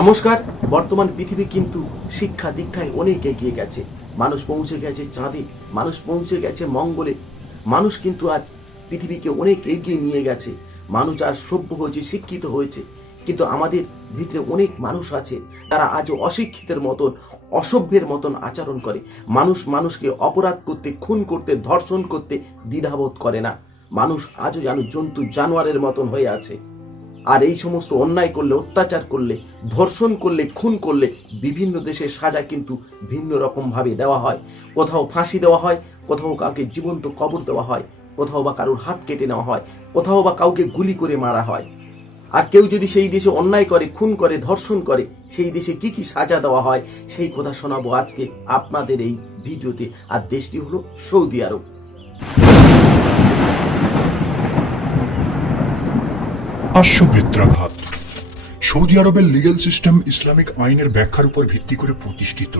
নমস্কার, বর্তমান পৃথিবী কিন্তু শিক্ষা দীক্ষায় অনেক এগিয়ে গেছে। মানুষ পৌঁছে গেছে চাঁদে, মানুষ পৌঁছে গেছে মঙ্গলে। মানুষ কিন্তু আজ পৃথিবীকে অনেক এগিয়ে নিয়ে গেছে। মানুষ আজ সভ্য হয়েছে, শিক্ষিত হয়েছে। কিন্তু আমাদের ভিতরে অনেক মানুষ আছে, তারা আজও অশিক্ষিতের মতন, অসভ্যের মতন আচরণ করে। মানুষ মানুষকে অপরাধ করতে, খুন করতে, ধর্ষণ করতে দ্বিধাবোধ করে না। মানুষ আজও যেন জন্তু জানোয়ারের মতন হয়ে আছে। আর এই সমস্ত অন্যায় করলে, অত্যাচার করলে, ধর্ষণ করলে, খুন করলে বিভিন্ন দেশের সাজা কিন্তু ভিন্ন রকমভাবে দেওয়া হয়। কোথাও ফাঁসি দেওয়া হয়, কোথাও কাউকে জীবন্ত কবর দেওয়া হয়, কোথাও বা কারোর হাত কেটে নেওয়া হয়, কোথাও বা কাউকে গুলি করে মারা হয়। আর কেউ যদি সেই দেশে অন্যায় করে, খুন করে, ধর্ষণ করে, সেই দেশে কি কি সাজা দেওয়া হয়, সেই কথা শোনাবো আজকে আপনাদের এই ভিডিওতে। আর দেশটি হলো সৌদি আরব। পার্শ্ব বেত্রাঘাত সৌদি আরবের লিগ্যাল সিস্টেম ইসলামিক আইনের ব্যাখ্যার উপর ভিত্তি করে প্রতিষ্ঠিত।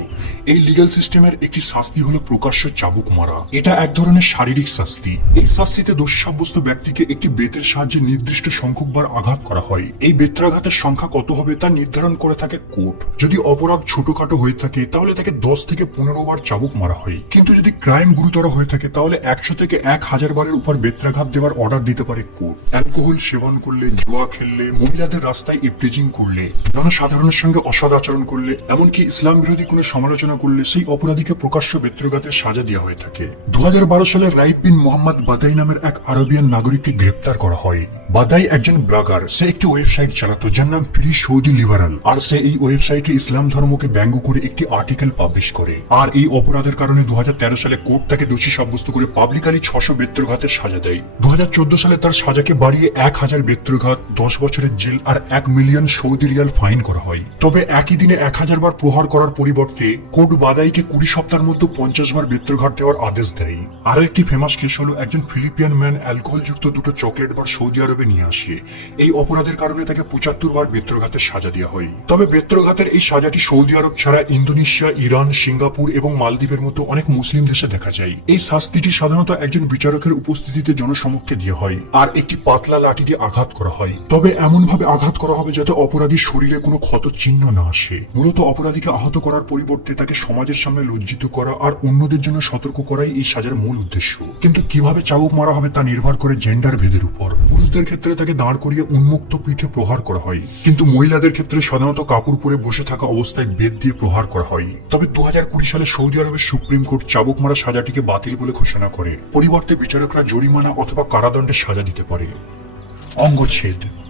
এই লিগ্যাল সিস্টেমের একটি শাস্তি হলো প্রকাশ্য চাবুক মারা। এটা এক ধরনের শারীরিক শাস্তি। এই শাস্তিতে দোষ সাব্যস্ত ব্যক্তিকে একটি বেতের সাহায্যে নির্দিষ্ট সংখ্যকবার আঘাত করা হয়। এই বেত্রাঘাতের সংখ্যা কত হবে তা নির্ধারণ করে থাকে কোর্ট। যদি অপরাধ ছোটখাটো হয়ে থাকে, তাহলে তাকে দশ থেকে পনেরো বার চাবুক মারা হয়। কিন্তু যদি ক্রাইম গুরুতর হয়ে থাকে, তাহলে একশো থেকে এক হাজার বারের উপর বেত্রাঘাত দেওয়ার অর্ডার দিতে পারে কোর্ট। অ্যালকোহল সেবন করলে, জুয়া খেললে, মহিলাদের রাস্তায় ইপ্রিজিং করলে জনসাধারণের সঙ্গে অসৎ আচরণ করলে, এমনকি ইসলাম বিরোধী কোনো সমালোচনা করলে সেই অপরাধীকে প্রকাশ্য বেত্রঘাতের সাজা দেওয়া হয়ে থাকে। দু সালে রাইফ বিন মোহাম্মদ বাদাই নামের এক আরবিয়ান নাগরিককে গ্রেপ্তার করা হয়। বাদাই একজন ব্লগার, সে একটি ওয়েবসাইট চালাতো যার নাম ফ্রি সৌদি লিবারাল, আর সে এই ওয়েবসাইটে ইসলাম ধর্মকে ব্যঙ্গ করে একটি আর্টিকেল পাবলিশ করে। আর এই অপরাধের কারণে দু হাজার তেরো সালে কোর্ট তাকে দোষী সাব্যস্ত করে পাবলিকালি ছশো বেত্রঘাতের সাজা দেয়। দু হাজার চোদ্দ সালে তার সাজাকে বাড়িয়ে এক হাজার বেত্রঘাত দশ বছরের জেল আর এক মিলিয়ন সৌদি রিয়াল ফাইন করা হয়। তবে একই দিনে এক হাজার বার প্রহার করার পরিবর্তে কোর্ট বাদাইকে কুড়ি সপ্তাহের মধ্যে পঞ্চাশ বার বেত্রঘাত দেওয়ার আদেশ দেয়। আরও একটি ফেমাস কেস হলো একজন ফিলিপিয়ান ম্যান অ্যালকোহল যুক্ত দুটো চকলেট বার সৌদি আরবে নিয়ে আসে। এই অপরাধের কারণে তাকে পঁচাত্তর বার বেত্রঘাতের সাজা দেওয়া হয়। তবে বেত্রঘাতের এই সাজাটি সৌদি আরব ছাড়া ইন্দোনেশিয়া, ইরান, সিঙ্গাপুর এবং মালদ্বীপের মতো অনেক মুসলিম দেশে দেখা যায়। এই শাস্তিটি সাধারণত একজন বিচারকের উপস্থিতিতে জনসমক্ষে দেওয়া হয়। আর একটি পাতলা লাঠি দিয়ে আঘাত করা হয়। তবে এমন ভাবে আঘাত করা হবে যাতে অপরাধীর শরীরে কোনো ক্ষত চিহ্ন না আসে। মূলত অপরাধীকে আহত করার পরিবর্তে তাকে সমাজের সামনে লজ্জিত করা আর অন্যদের জন্য সতর্ক করাই এই সাজার মূল উদ্দেশ্য। কিন্তু কীভাবে চাবুক মারা হবে তা নির্ভর করে জেন্ডার ভেদের উপর। পুরুষদের ক্ষেত্রে তাকে দাঁড় করিয়ে উন্মুক্ত পিঠে প্রহার করা হয়। কিন্তু মহিলাদের ক্ষেত্রে সাধারণত কাপড় পরে বসে থাকা অবস্থায় বেদ দিয়ে প্রহার করা হয়। তবে দু কুড়ি সালে সৌদি আরবের সুপ্রিম কোর্ট চাবুক মারা সাজাটিকে বাতিল বলে ঘোষণা করে। পরিবর্তে বিচারকরা জরিমানা অথবা কারাদণ্ডের সাজা দিতে পারে। অঙ্গচ্ছেদ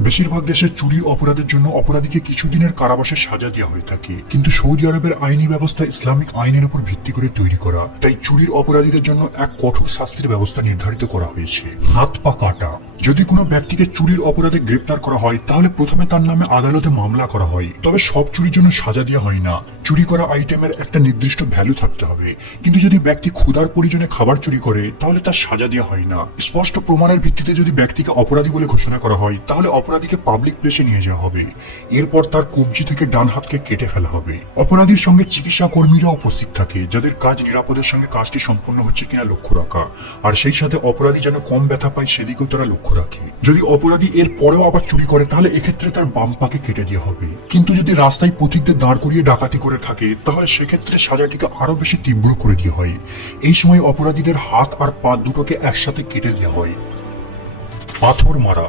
বেশিরভাগ দেশে চুরির অপরাধের জন্য অপরাধীকে কিছুদিনের কারাবাসের সাজা দেওয়া হয়ে থাকে। কিন্তু সৌদি আরবের আইনি ব্যবস্থা ইসলামিক আইনের উপর ভিত্তি করে তৈরি করা, তাই চুরির অপরাধীদের জন্য এক কঠোর শাস্তির ব্যবস্থা নির্ধারিত করা হয়েছে। হাত পা কাটা। যদি কোনো ব্যক্তিকে চুরির অপরাধে গ্রেপ্তার করা হয়, তাহলে প্রথমে তার নামে আদালতে মামলা করা হয়। তবে সব চুরির জন্য সাজা দেওয়া হয় না। চুরি করা আইটেমের একটা নির্দিষ্ট ভ্যালু থাকতে হবে। কিন্তু যদি ব্যক্তি ক্ষুধার পরিজনে খাবার চুরি করে, তাহলে তার সাজা দেওয়া হয় না। স্পষ্ট প্রমাণের ভিত্তিতে যদি ব্যক্তিকে অপরাধী বলে ঘোষণা করা হয়, তাহলে অপরাধীকে পাবলিক প্লেসে নিয়ে যাওয়া হবে। এরপর তার কবজি থেকে ডান হাতকে কেটে ফেলা হবে। অপরাধীর সঙ্গে চিকিৎসা কর্মীরা উপস্থিত থাকে, যাদের কাজ নিরাপদের সঙ্গে কাজটি সম্পন্ন হচ্ছে কিনা লক্ষ্য রাখা। আর সেই সাথে অপরাধী যেন কম ব্যথা পায় সেদিকেও তারা লক্ষ্য রাখে। যদি অপরাধী এর পরেও আবার চুরি করে, তাহলে এক্ষেত্রে তার বাম পাকে কেটে দেওয়া হবে। কিন্তু যদি রাস্তায় পথিকদের দাঁড় করিয়ে ডাকাতি করে থাকে, তাহলে সেক্ষেত্রে সাজাটিকে আরও বেশি তীব্র করে দেওয়া হয়। এই সময় অপরাধীদের হাত আর পা দুটোকে একসাথে কেটে দেওয়া হয়। পাথর মারা।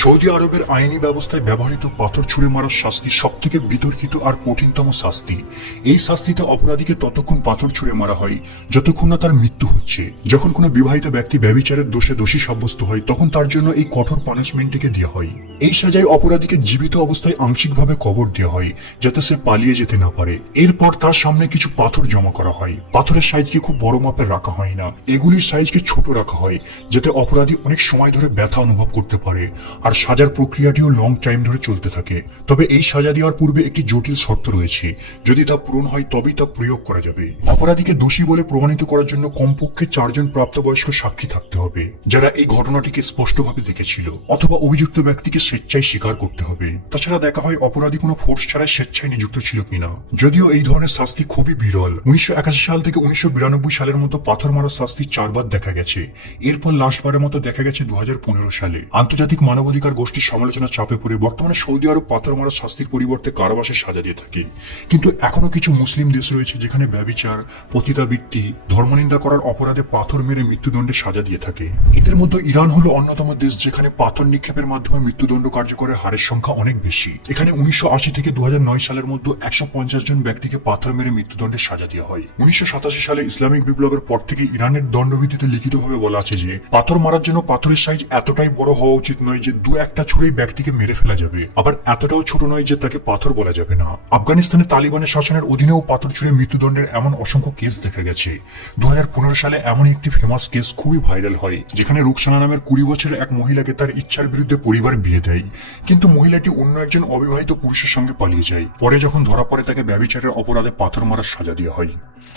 সৌদি আরবের আইনি ব্যবস্থায় ব্যবহৃত পাথর ছুঁড়ে মারার শাস্তি সব থেকে বিতর্কিত আর কঠিনতম শাস্তি। এই শাস্তিতে অপরাধীকে ততক্ষণ পাথর ছুঁড়ে মারা হয়, যতক্ষণ না তার মৃত্যু হচ্ছে। যখন কোনো বিবাহিত ব্যক্তি ব্যবিচারের দোষে দোষী সাব্যস্ত হয়, তখন তার জন্য এই কঠোর পানিশমেন্টটিকে দেওয়া হয়। এই সাজায় অপরাধীকে জীবিত অবস্থায় আংশিকভাবে কবর দেওয়া হয়, যাতে সে পালিয়ে যেতে না পারে। এরপর তার সামনে কিছু পাথর জমা করা হয়। পাথরের সাইজকে খুব বড় মাপের রাখা হয় না। এগুলির সাইজকে ছোট রাখা হয়, যাতে অপরাধী অনেক সময় ধরে ব্যথা অনুভব করতে পারে। আর সাজার প্রক্রিয়াটিও লং টাইম ধরে চলতে থাকে। তবে এই সাজা দেওয়ার পূর্বে একটি জটিল শর্ত রয়েছে। যদি তা পূরণ হয়, তবেই তা প্রয়োগ করা যাবে। অপরাধীকে দোষী বলে প্রমাণিত করার জন্য কমপক্ষে চারজন প্রাপ্তবয়স্ক সাক্ষী থাকতে হবে, যারা এই ঘটনাটিকে স্পষ্টভাবে দেখেছিল, অথবা অভিযুক্ত ব্যক্তিকে স্বেচ্ছায় স্বীকার করতে হবে। তাছাড়া দেখা হয়, অপরাধী কোনো ফোর্স ছাড়া স্বেচ্ছায় নিযুক্ত ছিল কিনা। যদিও এই ধরনের শাস্তি খুবই বিরল। উনিশশো একাশি সাল থেকে উনিশশো বিরানব্বই সালের মতো পাথর মারার শাস্তি চারবার দেখা গেছে। এরপর লাস্টবারের মতো দেখা গেছে দু হাজার পনেরো সালে। আন্তর্জাতিক মানবাধিকার মানবাধিকার গোষ্ঠীর সমালোচনা চাপে পড়ে বর্তমানে সৌদি আরব পাথর মারা শাস্তির পরিবর্তে কারাবাসের সাজা দিয়ে থাকে। কিন্তু এখনও কিছু মুসলিম দেশ রয়েছে যেখানে ব্যবিচার, পতিতাবৃত্তি, ধর্মনিন্দা করার অপরাধে পাথর মেরে মৃত্যুদণ্ডে সাজা দিয়ে থাকে। এদের মধ্যে ইরান হলো অন্যতম দেশ যেখানে পাথর নিক্ষেপের মাধ্যমে মৃত্যুদণ্ড কার্যকরের হারের সংখ্যা অনেক বেশি। এখানে উনিশশো আশি থেকে দু হাজার নয় সালের মধ্যে একশো পঞ্চাশ জন ব্যক্তিকে পাথর মেরে মৃত্যুদণ্ডের সাজা দেওয়া হয়। উনিশশো সাতাশি সালে ইসলামিক বিপ্লবের পর থেকে ইরানের দণ্ডবিধিতে লিখিতভাবে বলা আছে যে, পাথর মারার জন্য পাথরের সাইজ এতটাই বড় হওয়া উচিত নয় যে দু একটা ছুঁড়েই ব্যক্তিকে মেরে ফেলা যাবে। আবার এতটাও ছোট নয় যে তাকে পাথর বলা যাবে না। আফগানিস্তানে তালিবানের শাসনের অধীনেও পাথর ছুঁড়ে মৃত্যুদণ্ডের এমন অসংখ্য কেস দেখা গেছে। দুই হাজার পনেরো সালে এমন একটি ফেমাস কেস খুবই ভাইরাল হয়, যেখানে রুকসানা নামের কুড়ি বছরের এক মহিলাকে তার ইচ্ছার বিরুদ্ধে পরিবার বিয়ে দেয়। কিন্তু মহিলাটি অন্য একজন অবিবাহিত পুরুষের সঙ্গে পালিয়ে যায়। পরে যখন ধরা পড়ে তাকে ব্যবিচারের অপরাধে পাথর মারার সাজা দেওয়া হয়।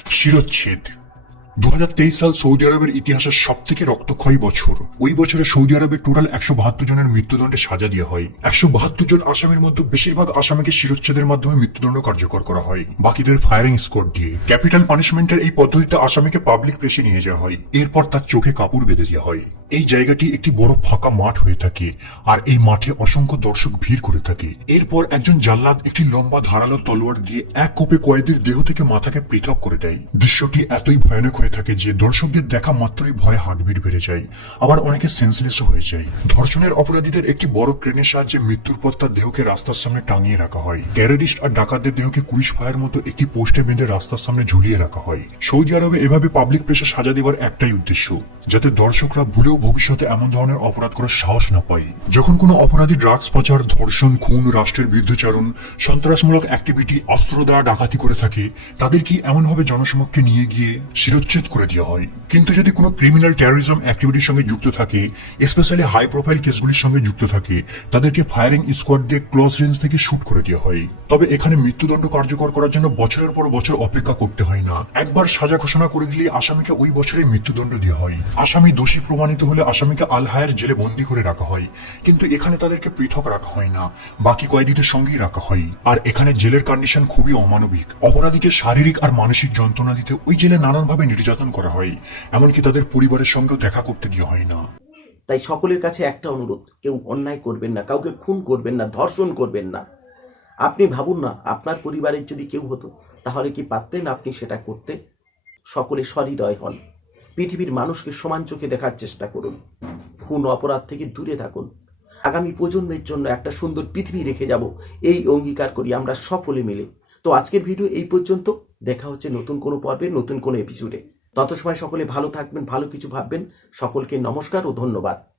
শিরচ্ছেদ। দু হাজার তেইশ সাল সৌদি আরবের ইতিহাসের সব থেকে রক্তক্ষয়ী বছর। ওই বছরে সৌদি আরবে টোটাল একশো বাহাত্তর জনের মৃত্যুদণ্ডে সাজা দেওয়া হয়। একশো বাহাত্তর জন আসামের মধ্যে বেশিরভাগ আসামিকে শিরোচ্ছেদের মাধ্যমে মৃত্যুদণ্ড কার্যকর করা হয়। বাকিদের ফায়ারিং স্কোয়াড দিয়ে। ক্যাপিটাল পানিশমেন্টের এই পদ্ধতিতে আসামিকে পাবলিক প্লেসে নিয়ে যাওয়া হয়। এরপর তার চোখে কাপড় বেঁধে দেওয়া হয়। এই জায়গাটি একটি বড় ফাঁকা মাঠ হয়ে থাকে, আর এই মাঠে অসংখ্য দর্শক ভিড় করে থাকে। এরপর একজন জাল্লাদ একটি লম্বা ধারালো তলোয়ার দিয়ে এক কোপে কয়েদির দেহ থেকে মাথাকে পৃথক করে দেয়। দৃশ্যটি এতই ভয়ানক হয়ে থাকে যে দর্শকদের দেখা মাত্রই ভয়ে হার্টবিট বেড়ে যায়, আবার অনেকে সেন্সলেসও হয়ে যায়। ধর্ষণের অপরাধীদের একটি বড় ক্রেনের সাহায্যে মৃত্যুর পর তার দেহকে রাস্তার সামনে টাঙিয়ে রাখা হয়। টেররিস্ট আর ডাকাতদের দেহকে কুরিশ ফায়ার মতো একটি পোস্টে বেঁধে রাস্তার সামনে ঝুলিয়ে রাখা হয়। সৌদি আরবে এভাবে পাবলিক প্লেসে সাজা দেওয়ার একটাই উদ্দেশ্য, যাতে দর্শকরা ভুলেও ভবিষ্যতে এমন ধরনের অপরাধ করার সাহস না পায়। যখন কোনো অপরাধী ড্রাগস পাচার, ধর্ষণ, খুন, রাষ্ট্রের বিরুদ্ধচারণ, সন্ত্রাসমূলক অ্যাক্টিভিটি অস্ত্র দ্বারা ডাকাতি করে থাকে তাদেরকে এমনভাবে জনসমক্ষে নিয়ে গিয়ে শিরোচ্ছেদ করে দেওয়া হয়? কিন্তু যদি কোনো ক্রিমিনাল টেরোরিজম অ্যাক্টিভিটির সঙ্গে যুক্ত থাকে স্পেশালি হাই প্রোফাইল কেসগুলির সঙ্গে যুক্ত থাকে, তাদেরকে ফায়ারিং স্কোয়াড দিয়ে ক্লোজ রেঞ্জ থেকে শুট করে দেওয়া হয়। তবে এখানে মৃত্যুদণ্ড কার্যকর করার জন্য বছরের পর বছর অপেক্ষা করতে হয় না। একবার সাজা ঘোষণা করে দিলে আসামিকে ওই বছরে মৃত্যুদণ্ড দেওয়া হয়। আসামি দোষী প্রমাণিত হলে আসামিকে আলহায়ের জেলে বন্দি করে রাখা হয়। কিন্তু এখানে তাদেরকে পৃথক রাখা হয় না। বাকি কয়েদিদের সঙ্গেই রাখা হয়। আর এখানে জেলের কন্ডিশন খুবই অমানবিক। অপরাধীকে শারীরিক আর মানসিক যন্ত্রণা দিতে ওই জেলে নানানভাবে নির্যাতন করা হয়। এমনকি তাদের পরিবারের সঙ্গেও দেখা করতে দেওয়া হয় না। তাই সকলের কাছে একটা অনুরোধ, কেউ অন্যায় করবেন না, কাউকে খুন করবেন না, ধর্ষণ করবেন না। আপনি ভাবুন না, আপনার পরিবারের যদি কেউ হতো, তাহলে কি পারতেন আপনি সেটা করতে? সকলে সহৃদয় হন। পৃথিবীর মানুষকে সমান চোখে দেখার চেষ্টা করুন। খুন অপরাধ থেকে দূরে থাকুন। আগামী প্রজন্মের জন্য একটা সুন্দর পৃথিবী রেখে যাব। এই অঙ্গীকার করি আমরা সকলে মিলে। তো আজকের ভিডিও এই পর্যন্ত। দেখা হচ্ছে নতুন কোনো পর্বে, নতুন কোনো এপিসোডে তত সময় সকলে ভালো থাকবেন, ভালো কিছু ভাববেন। সকলকে নমস্কার ও ধন্যবাদ।